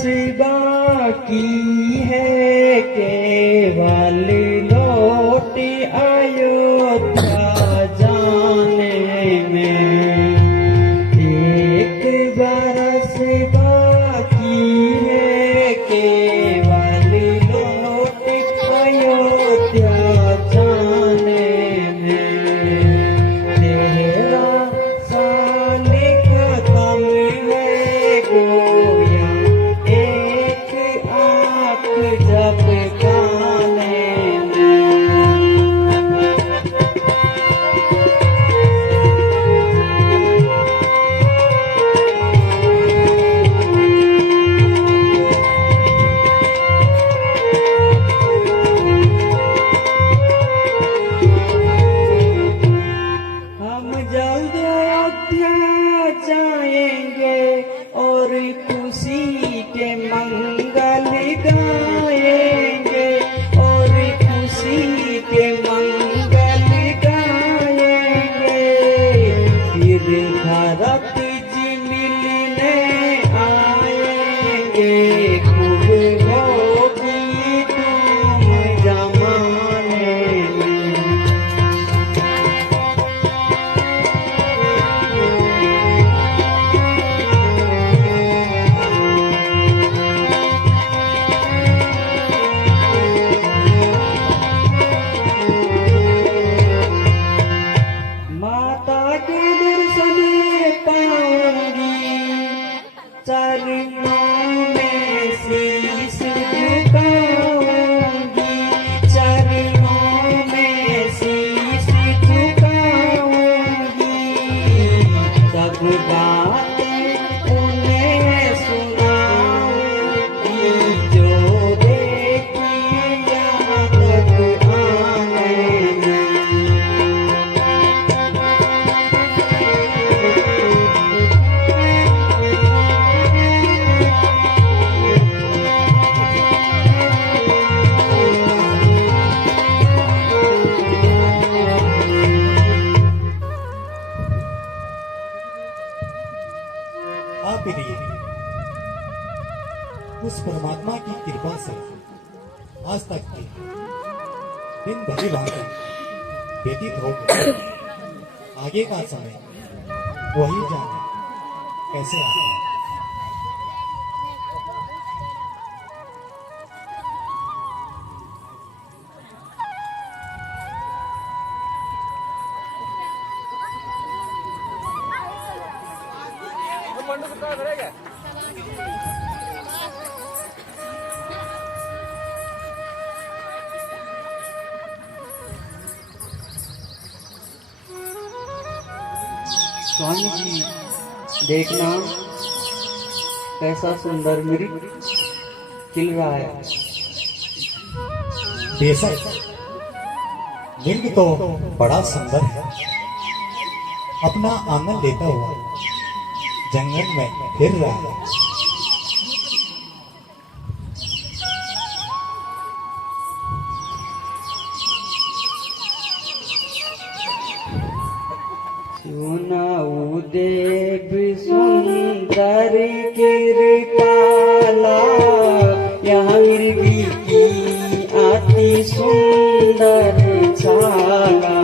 बरस बाकी है केवल लौट अयोध्या जाने में। एक बरस बाकी है केवल लौट अयोध्या जाने में। तेरा साल खत्म है गोया एक आँख झपकाने में। हम जल्द अयोध्या जाएंगे और खुशी के मंगल गाएंगे और खुशी के मंगल गाएंगे। फिर भरत जी मिलने आएंगे, खूब होगी धूम जमाने में। माता के दर्शन पाऊंगी, चरणों में शीश झुकाऊंगी, चरणों में शीश झुकाऊंगी। सब बातें उन्हें सुनाऊंगी, जो देखी यहाँ तक आने में। प्रिय, उस परमात्मा की कृपा से आज तक के दिन भली भांति व्यतीत हो गए। आगे का समय वही जाने कैसे आता है। स्वामी जी देखना कैसा सुंदर मृग खिल रहा है। बेशक मृग तो बड़ा सुंदर है, अपना आनंद लेता हुआ जंगल में फिर रहा है। सुनाऊ देव सुंदर कृपाला, यहाँ मृगी की अति सुंदर छाला।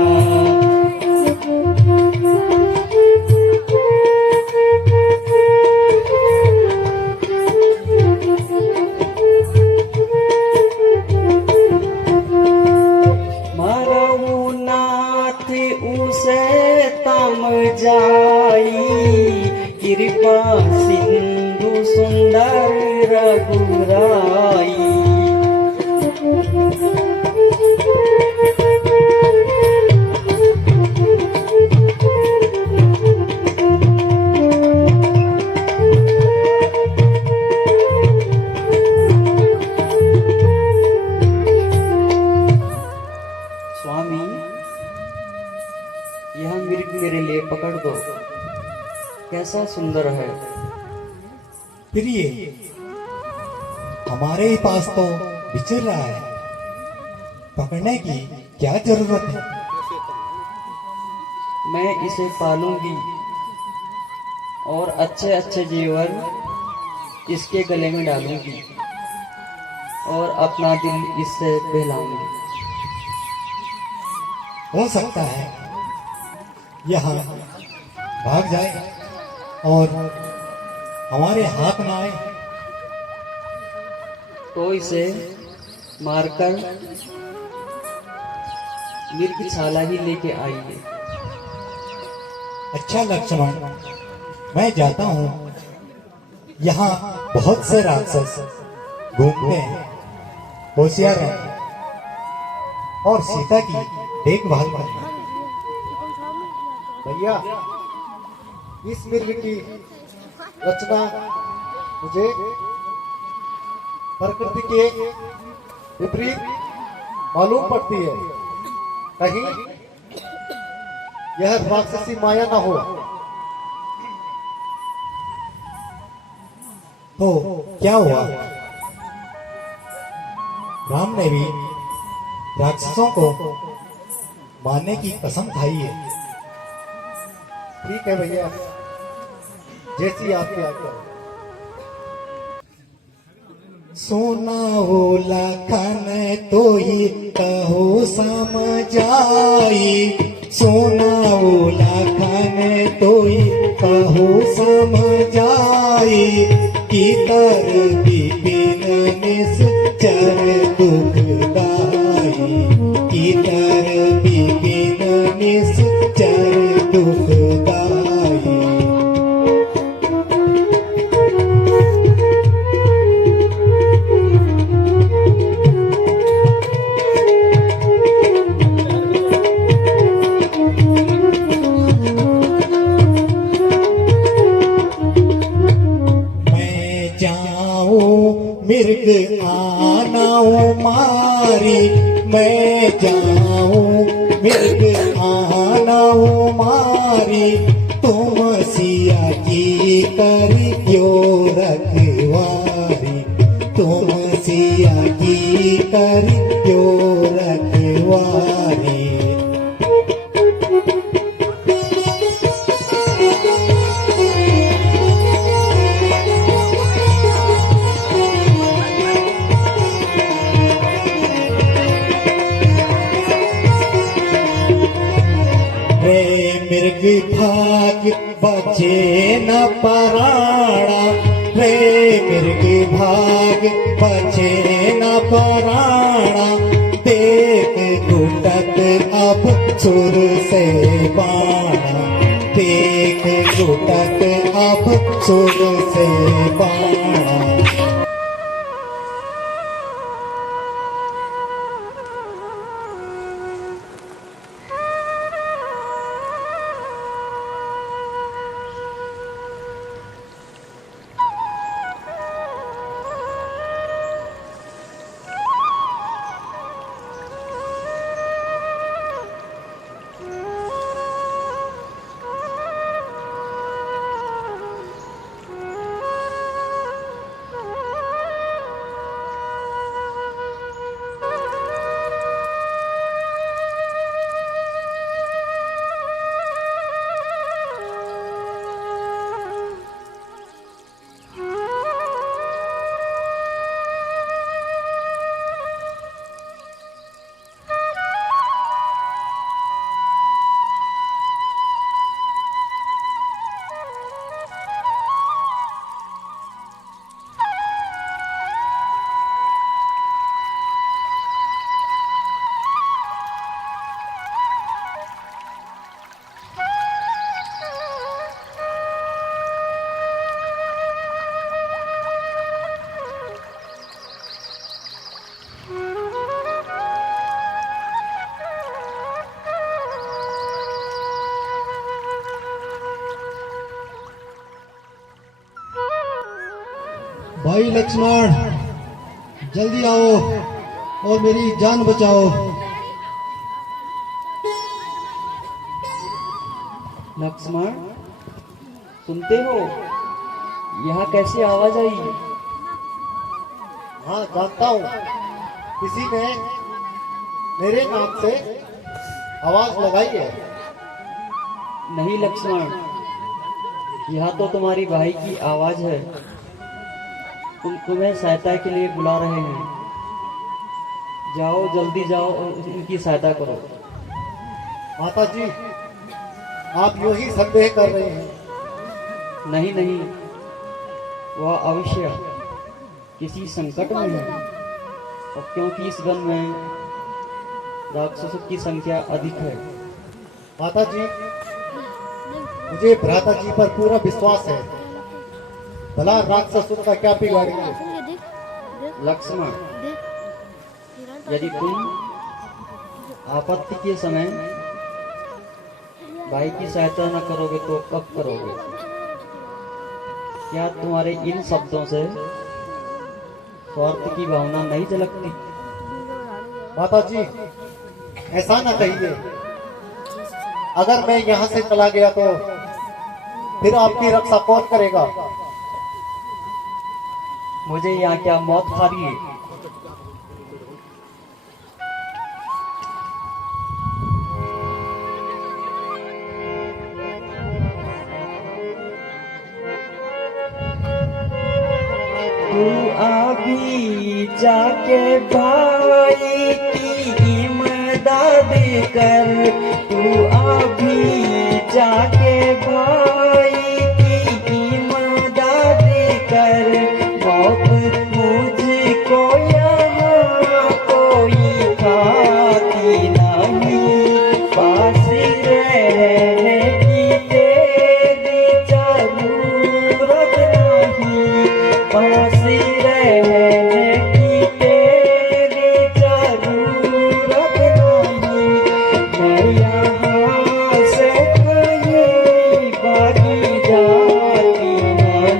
मरऊ नाथ उसे तम जाई, कृपा सिंधु सुंदर रघुराई। स्वामी यह मृग मेरे लिए पकड़ दो, कैसा सुंदर है। प्रिय, हमारे ही पास तो विचर रहा है, पकड़ने की क्या जरूरत है। मैं इसे पालूंगी और अच्छे अच्छे जेवर इसके गले में डालूंगी और अपना दिल इससे बहलाऊंगी। हो सकता है यह भाग जाए और हमारे हाथ में आए। तो इसे मारकर मिर्गशाला ही लेके आइए। अच्छा लक्ष्मण, मैं जाता हूँ। यहाँ बहुत से राक्षस घूमते हैं, होशियार रहें और सीता की देखभाल करें। भैया, इस मिर्ग की रचना मुझे प्रकृति के विपरीत मालूम पड़ती है। कहीं यह राक्षसी माया न हो। तो क्या हुआ? राम ने भी राक्षसों को मारने की कसम खाई है। ठीक है भैया, जैसी आपकी आज्ञा हो। सोना हो लखन तो ही कहो समझाई, सोना हो लखन तो ही कहो समझाई, की तर विपिन निश्चर दुखदाई, की तर विपिन निश्चर दुखदाई। मिर्ग आनाऊ मारी, मैं जाऊं मिर्ग आनाऊ मारी, तुम सिया की कर क्यों रखवारी, तुम सिया की कर क्यों रखवारी। मिर्ग भाग बचे न पराणा, रे मिर्ग भाग बचे न पराणा, देख घुटत अब सुर से बाणा, देख घुटत अब सुर से बाणा। भाई लक्ष्मण, जल्दी आओ और मेरी जान बचाओ। लक्ष्मण, सुनते हो? यहाँ कैसी आवाज आई? हाँ, जानता हूँ। किसी ने मेरे नाम से आवाज लगाई है। नहीं लक्ष्मण, यह तो तुम्हारी भाई की आवाज है। तुम्हें सहायता के लिए बुला रहे हैं। जाओ, जल्दी जाओ और इनकी सहायता करो। माता जी, आप यूं ही संदेह कर रहे हैं। नहीं नहीं, वह अवश्य किसी संकट में है, और क्योंकि इस वन में राक्षसों की संख्या अधिक है। माता जी, मुझे भ्राता जी पर पूरा विश्वास है। भला राक्षस उनका क्या बिगाड़ेंगे। लक्ष्मण, यदि तुम आपत्ति के समय भाई की सहायता न करोगे तो कब करोगे? क्या तुम्हारे इन शब्दों से स्वार्थ की भावना नहीं झलकती? माता जी, ऐसा ना कहिए। अगर मैं यहाँ से चला गया तो फिर आपकी रक्षा कौन करेगा? मुझे यहाँ क्या मौत खा रही है? तू अभी जाके भाई की इमदाद कर, तू अभी जाके भाई की इमदाद कर। मौत मुझको यहाँ कोई खाती नहीं, पास रहने की तेरी जरूरत नहीं, पास रहने की तेरी जरूरत नहीं। मैं यहाँ से कहीं भागी जाती नहीं।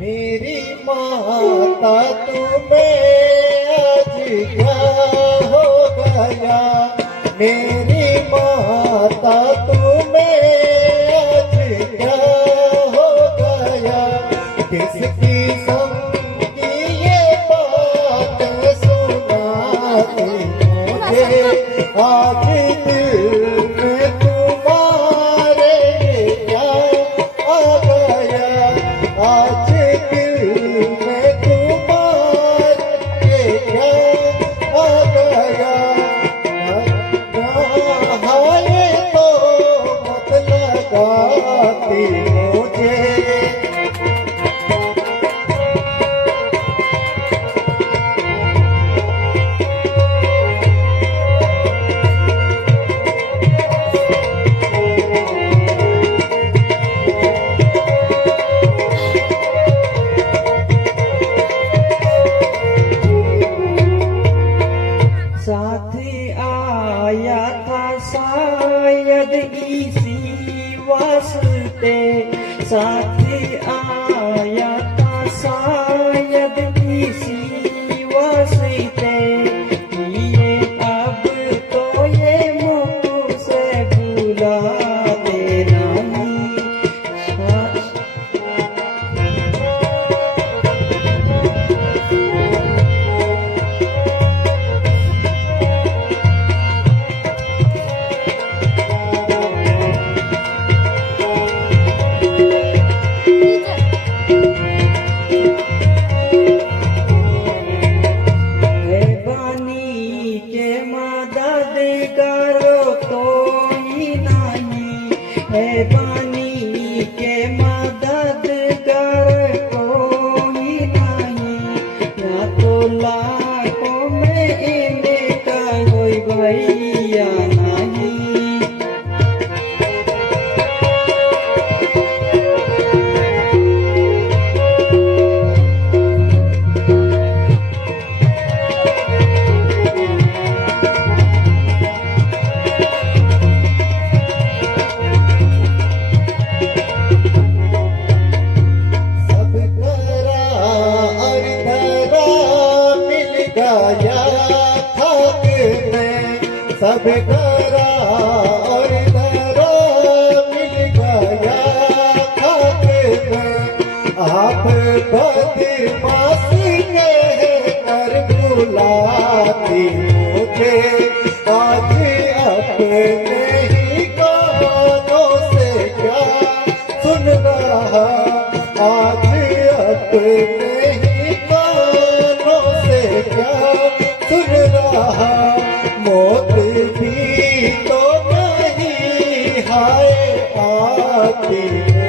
मेरी माता तुम्हें आज क्या हो गया? मेरी माता तुम्हें आज क्या हो गया? किसकी समझी ये बात सुनाती मुझे? आज दिल में तुम्हारे क्या आ गया? आज दिल में तुम्हारे क्या आ गया? नहाए तो मत लगाती मुझे। साथ आया था शायद इसी वास्ते, साथ आया था शायद इसी वास्ते। ये अब तो ये मुँह से बुलाते नहीं। मेहरबानी के मदद करो कोई नहीं, मेहरबानी के मदद कर कोई नहीं। या तो लाखों में इनका कोई भैया नहीं। सब करा और धरा मिल गया खाक में। सब करा और धरा मिल गया खाक में।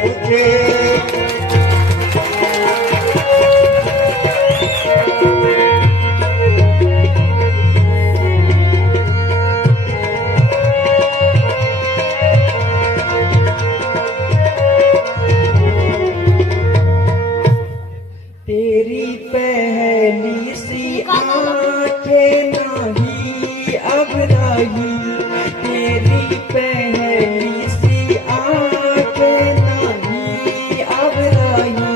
मुझे। तेरी पहली सी आंखें नहीं अब रही, तेरी पहली सी आंखें नहीं अब रही,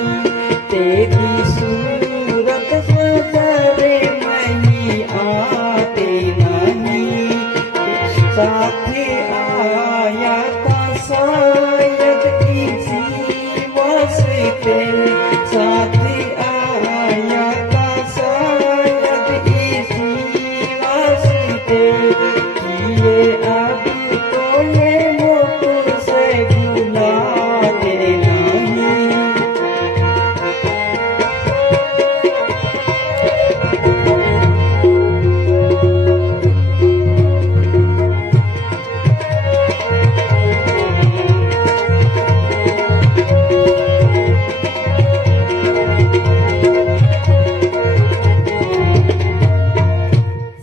तेरी सूरत नजरे नहीं आते नहीं, साथ आया था शायद किसी वास्ते, साथ आया था शायद इसी वास्ते, ये अब तो ये मुझसे भुलाते नहीं।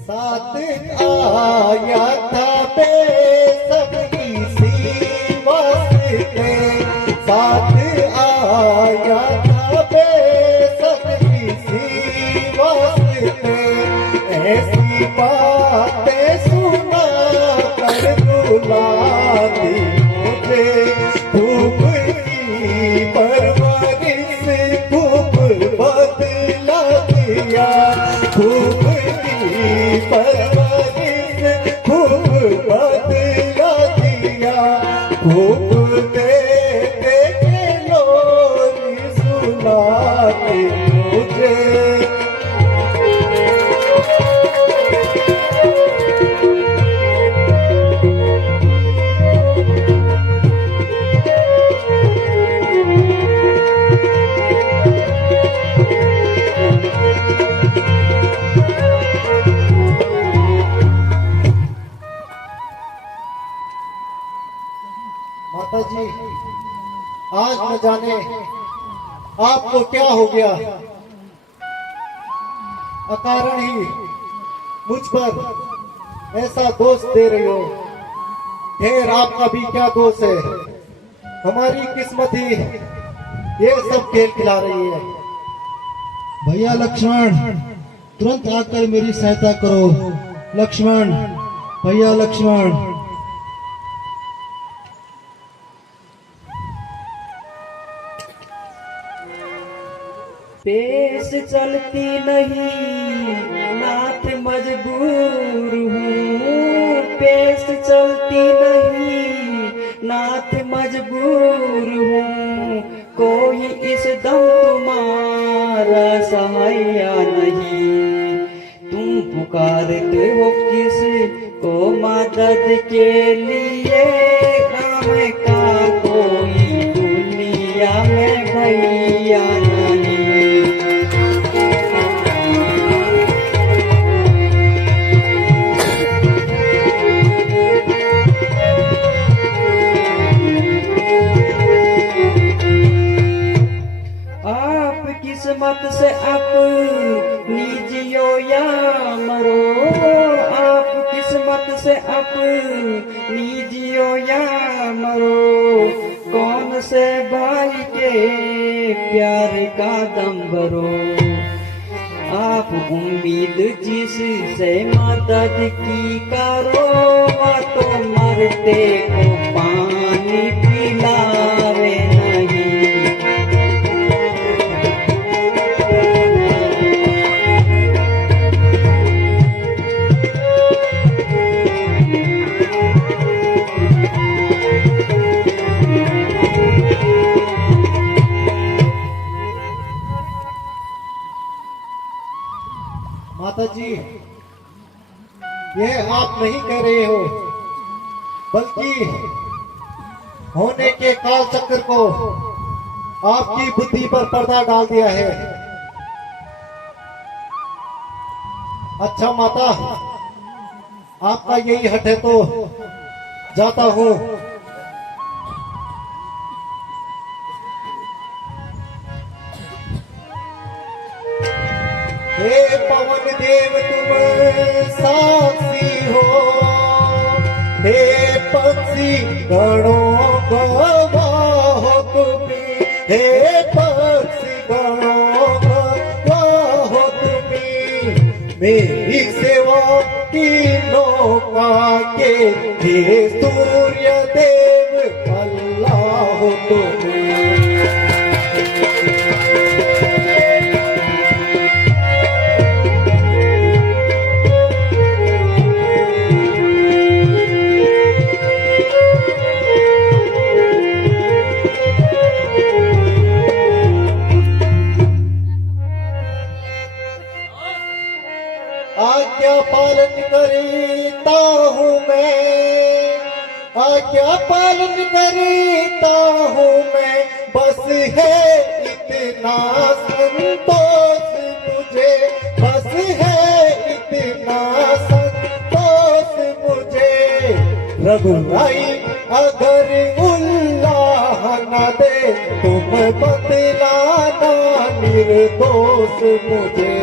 साथ आया था बेसब्री सी वास्ते, साथ आया था बेसब्री सी वास्ते, ऐसी बातें सुना कर रुलाती मुझे, धूप की परवरिश खूब बदला दिया, धूप की परवरिश खूब बदला दिया, खूब दे दे के लोरी सुनाते मुझे। माता जी, आज न जाने आपको क्या हो गया, अकारण ही मुझ पर ऐसा दोष दे रही हो। खैर आपका भी क्या दोष है, हमारी किस्मत ही ये सब खेल खिला रही है। भैया लक्ष्मण, तुरंत आकर मेरी सहायता करो। लक्ष्मण, भैया लक्ष्मण। पेश चलती नहीं नाथ मजबूर हूँ, पेश चलती नहीं नाथ मजबूर हूँ, कोई इस दम तुम्हारा सहाया नहीं, तुम पुकारते हो किस को मदद के लिए, काम का कोई दुनिया में भैया नहीं। आप किस्मत से अपनी जियो या मरो, आप किस्मत से अपनी जियो या मरो, कौन से भाई के प्यार का दम भरो, आप उम्मीद जिससे मदद की करो, तो मरते को पानी पिलावे नहीं। माता जी, यह आप नहीं कह रहे हो, बल्कि होने के काल चक्र को आपकी बुद्धि पर पर्दा डाल दिया है। अच्छा माता, आपका यही हट है तो जाता हूँ। हे पवन देव तुम साक्षी हो, हे पक्षी गणों गवाह तुम्हें, हे पक्षी गणों गवाह तुम्हें, मेरी सेवा की नौका के हे सूर्य देव अल्लाह तुम्हें। आज्ञा पालन करता हूँ मैं, आज्ञा पालन करता हूँ मैं, बस है इतना संतोष मुझे, बस है इतना संतोष मुझे। रघुराई अगर उल्लाह न दे तुम बतलाना निर्दोष मुझे।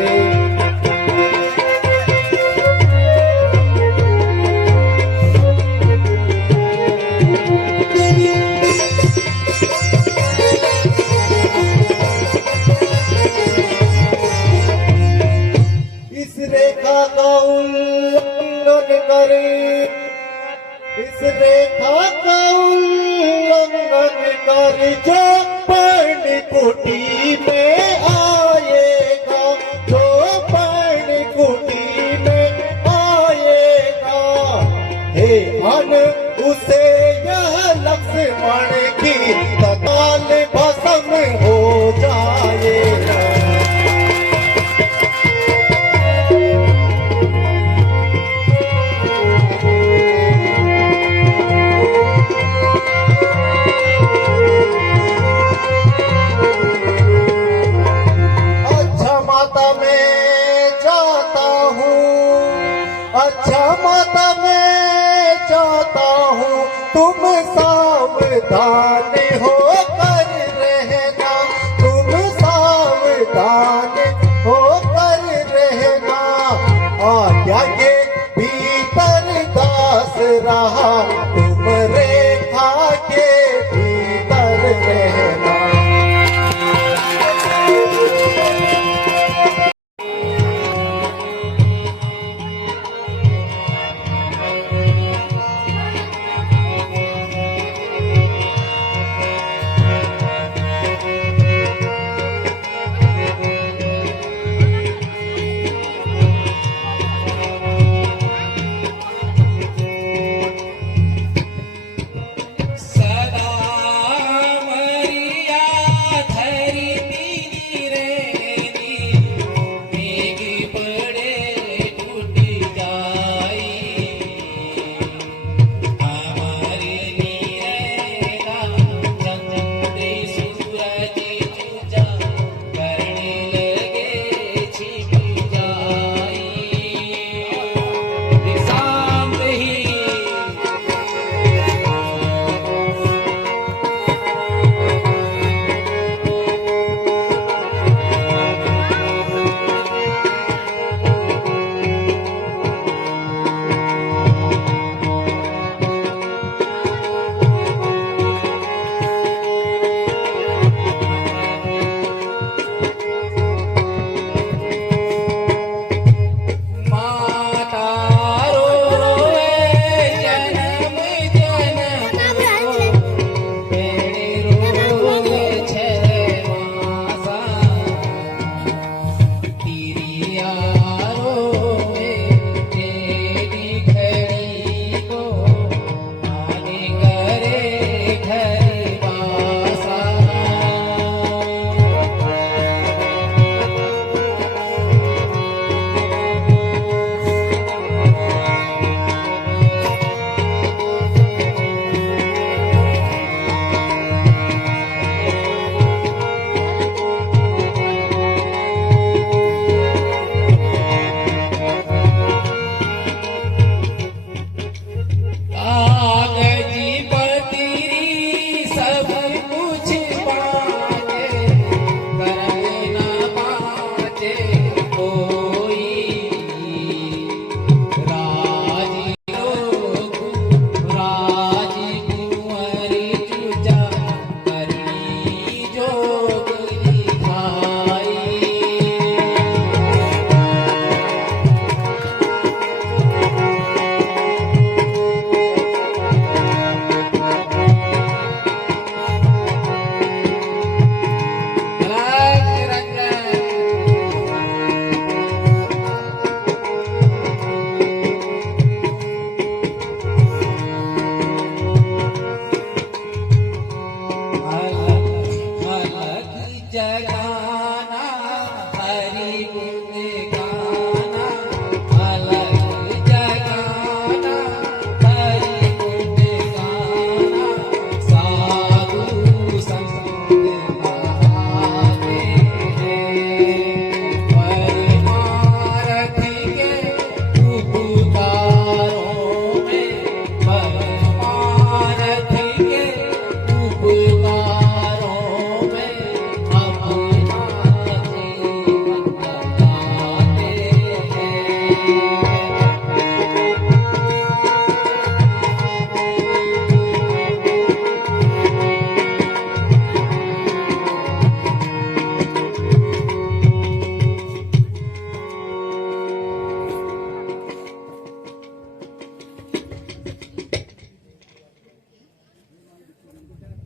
इस रेखा का उल्लंघन करे, इस रेखा का उल्लंघन कर जो पर्ण कुटी में आएगा, जो पर्ण कुटी में आएगा, हे अन उसे यह लक्ष्मण की तत्काल भस्म हो जाएगा। अच्छा माता मैं जाता हूँ, तुम सावधान हो कर रहना, तुम सावधान हो कर रहना। आज्ञा के भीतर दास रहा, तुम रेखा के भीतर रहना। जगाना हरि गुण गाना अलग जगाना हरि गुण गाना साधु संग बहाते हैं परमारथ के उपकारों में परमारथ के उपकारों में अपना जीवन लगाते हैं।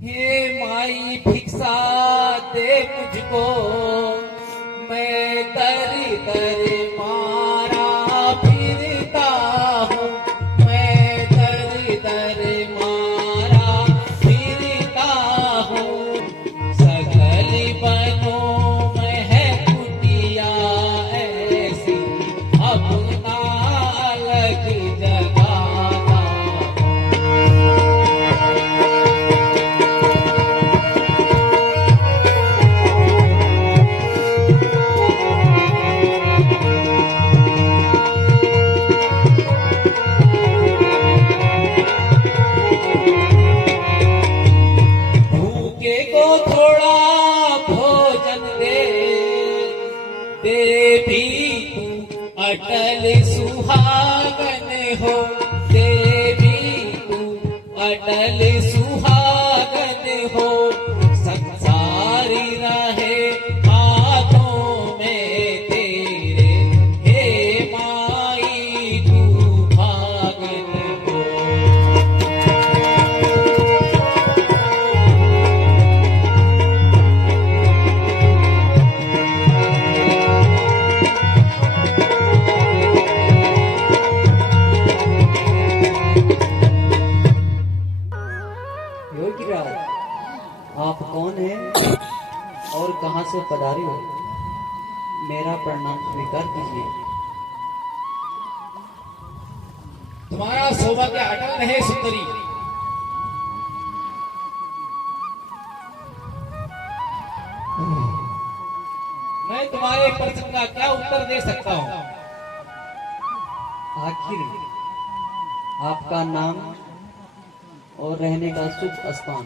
हे माई भिक्षा दे मुझको मैं दर दर मारा फिरता हूँ मैं दर दर मारा फिरता हूँ सकल बनों में है कुटिया ऐसी अपना अलग जगाना भूखे को थोड़ा भोजन दे भी तू अटल सुहागन हो देवी तू अटल सुहागन हो संसारी रहे हाथों में तेरे हे माई तू भागन हो योगीराज, आप कौन हैं और कहां से पधारे हो? मेरा प्रणाम स्वीकार कीजिए। तुम्हारा सौभाग्य अटल रहे सुंदरी। मैं तुम्हारे प्रश्न का क्या उत्तर दे सकता हूँ? आखिर आपका नाम और रहने का शुभ स्थान?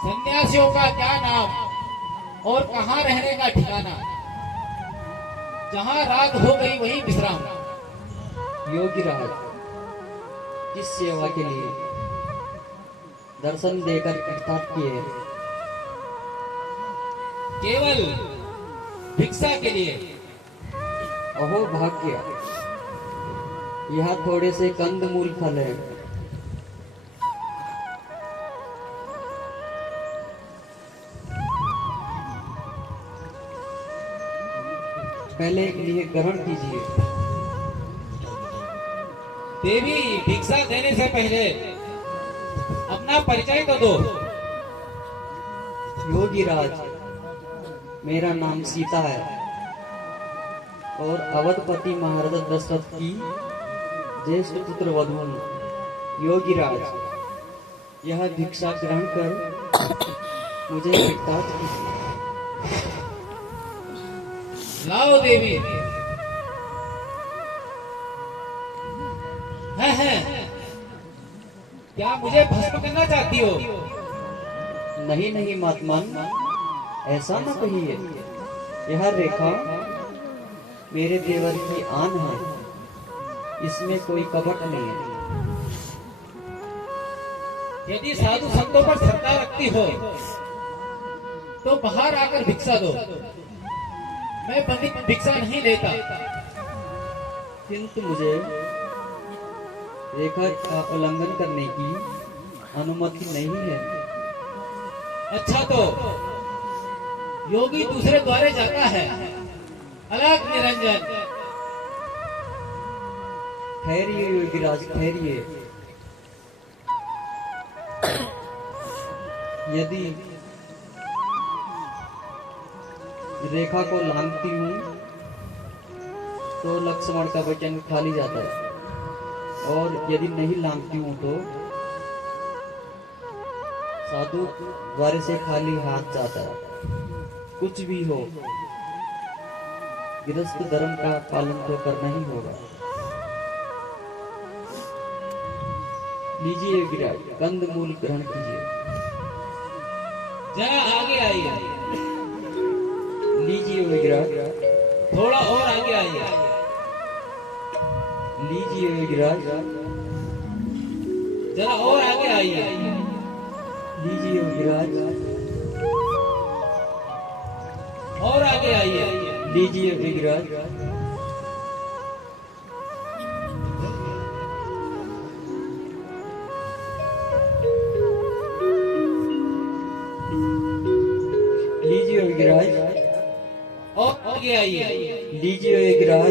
सन्यासियों का क्या नाम और कहाँ रहने का ठिकाना? जहाँ रात हो गई वहीं विश्राम। योगीराज, किस सेवा के लिए दर्शन देकर कृतार्थ किए? केवल भिक्षा के लिए। अहो भाग्य, यह थोड़े से कंदमूल फल है। पहले इन्हें ग्रहण कीजिए। देवी, भिक्षा देने से पहले अपना परिचय तो दो। योगीराज, मेरा नाम सीता है और अवधपति महाराजा दशरथ की ज्येष्ठ पुत्र वधू हूं। योगीराज, यह भिक्षा ग्रहण कर मुझे कृतार्थ कीजिए। लाओ देवी। है क्या मुझे भस्म करना चाहती हो? नहीं नहीं महात्मन, ऐसा न कहिए। यह रेखा मेरे देवर की आन है, इसमें कोई कपट नहीं है। यदि साधु संतों पर श्रद्धा रखती हो तो बाहर आकर भिक्षा दो। मैं पंडित भिक्षा नहीं लेता। किंतु मुझे रेखा का उल्लंघन करने की अनुमति नहीं है। अच्छा तो योगी दूसरे द्वारे जाता है। अलग निरंजन। ठहरिए योगीराज, ठहरिए। यदि रेखा को लांघती हूँ तो लक्ष्मण का वचन खाली जाता है, और यदि नहीं लांघती हूँ तो साधु द्वारे से खाली हाथ जाता है। कुछ भी हो, गृहस्थ धर्म का पालन तो करना ही होगा। लीजिए विराज, कंद मूल ग्रहण कीजिए। जरा आगे आइए, लीजिए विराज, थोड़ा और आगे आइए, लीजिए विराज, जरा और आगे आइए, लीजिए विराज, और आगे आइए, लीजिए विराज। लीजिए विराज, और आगे आइए, लीजिए विराज।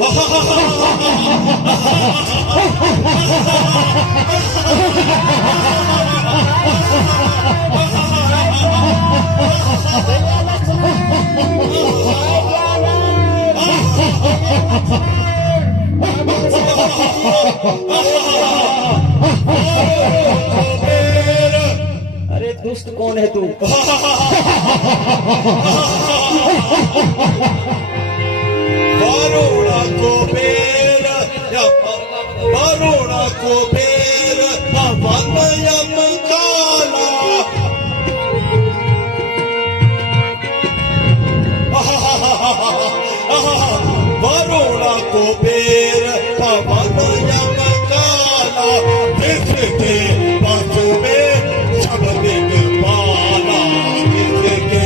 अरे दुष्ट कौन है तू? Varuna Kubera, Varuna Kubera, Avanayam Kala. Varuna Kubera, Avanayam Kala. Dithke Pasume, Shabadik Pala. Dithke.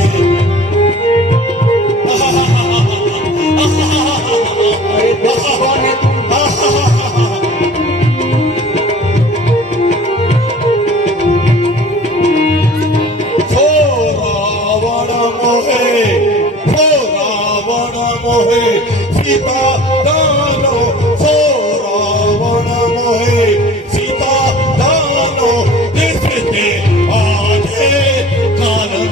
अरे दुष्ट कौन है तू? रावण मोहे सीता दानो, रावण मोहे सीता दानो, जिसके आधे कारण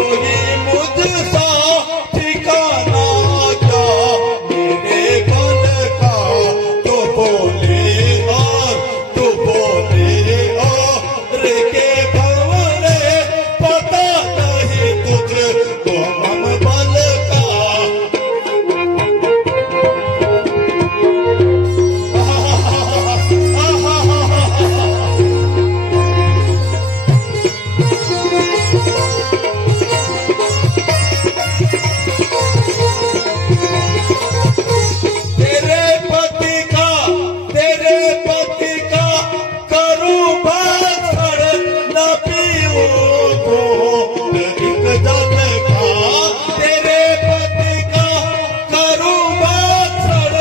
कोई सा ठिकाना क्या मेरे बल का तू बोले और के भंवरे पता नहीं तुझको हम बल का तेरे पति का करूं भाषण न पीऊं घूंट एक जल का तेरे पति का करूं भाषण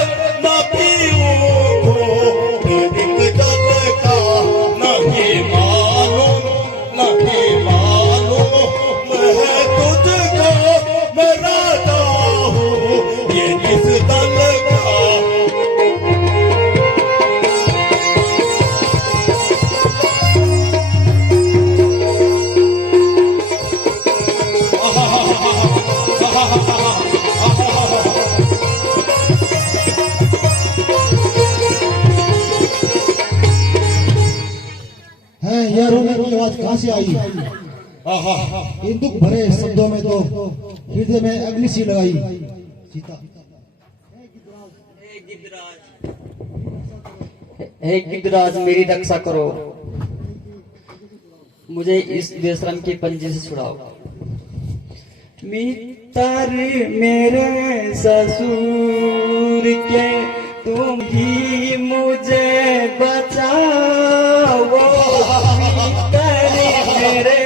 न पीऊं घूंट एक जल का नहीं मालूम मैं तुझको मैं राजा हूँ ये किस दल का है यह रोने की आवाज कहाँ से आई? इन दुख भरे शब्दों में तो हृदय में अग्नि सी लगाई। सीता हे गिद्धराज मेरी रक्षा करो, मुझे इस बेशरम के पंजे से छुड़ाओ। मित्र मेरे ससुर के तुम ही मुझे बचाओ। मित्र मेरे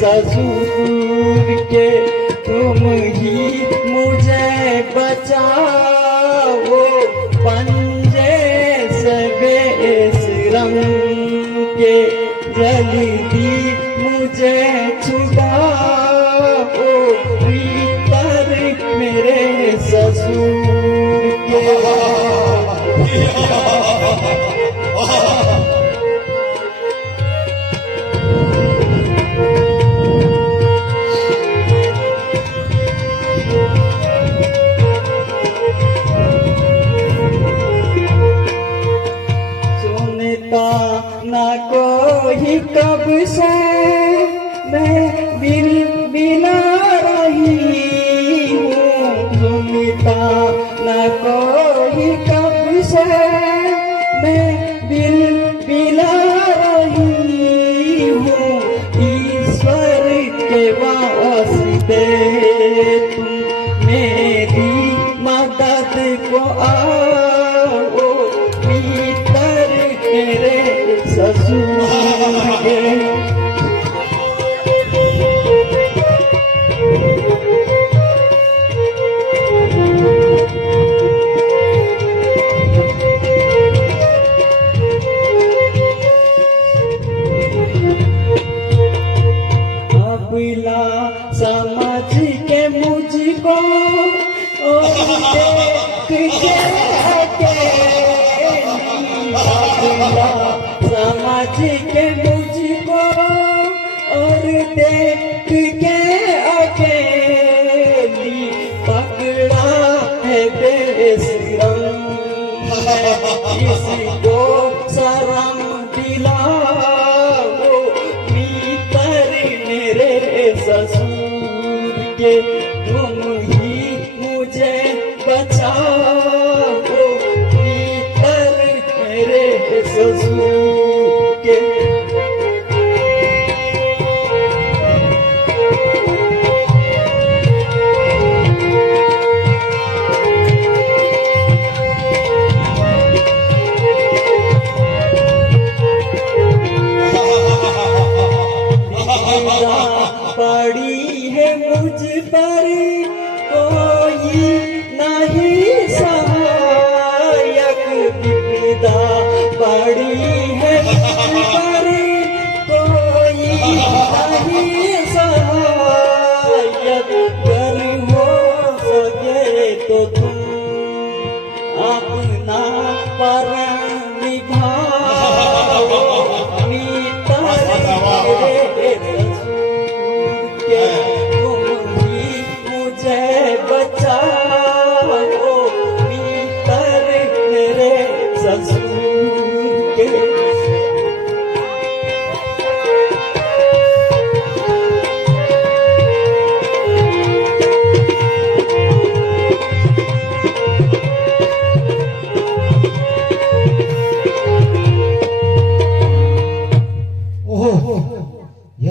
ससुर के तुम ही मुझे बचाओ। पंजे से बेशरम के जल्दी मुझे छुड़ाओ। मित्र मेरे ससुर के सुनता ना कोई कब से मैं बिना रही हूँ। सुनता ना कोई कब से मैं बिना रही हूँ। ईश्वर के वास्ते तुम मेरी मदद को आओ। मित्र मेरे ससुर के अबला समझ के मुझको और देख के अकेली। अबला समझ के मुझको और देख के अकेली। पकड़ा है बेशरम इसको शर्म दिलाओ। मित्र मेरे ससुर के तुम ही मुझे बचाओ। मित्र मेरे ससुर के पड़ी है मुझ पर कोई नहीं सहायक। विपदा पड़ी है मुझ पर कोई नहीं सहायक। कर हो सके तो तुम अपना परण निभाओ। मित्र मेरे ससुर के तुम ही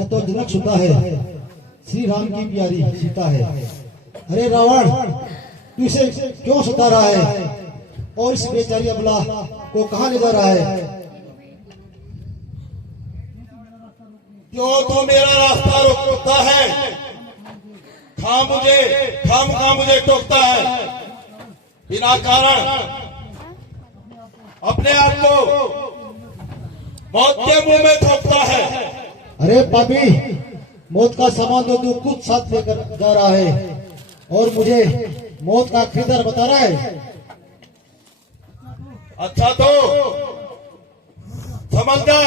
तो जनक सुता है, श्री राम की प्यारी सीता है। अरे रावण, तू इसे क्यों सता रहा है और इस बेचारी अबला को कहाँ ले जा रहा है? क्यों तू मेरा रास्ता रोकता है? खाम मुझे टोकता है बिना कारण। अपने आप को मौत के मुंह में थोपता है। अरे पापी, मौत का सामान तो तू खुद साथ लेकर जा रहा है और मुझे मौत का खरीदार बता रहा है। अच्छा तो समझ जा,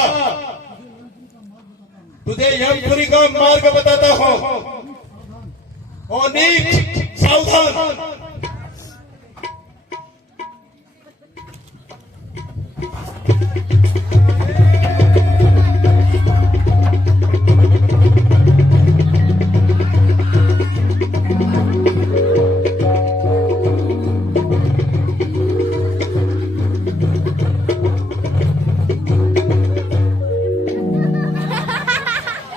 तुझे यमपुरी का मार्ग बताता हूं और नीच सावधान।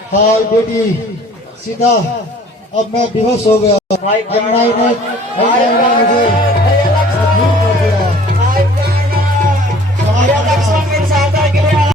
हाय बेटी सीता, अब मैं बेहोश हो गया। अन्नाई ने मुझे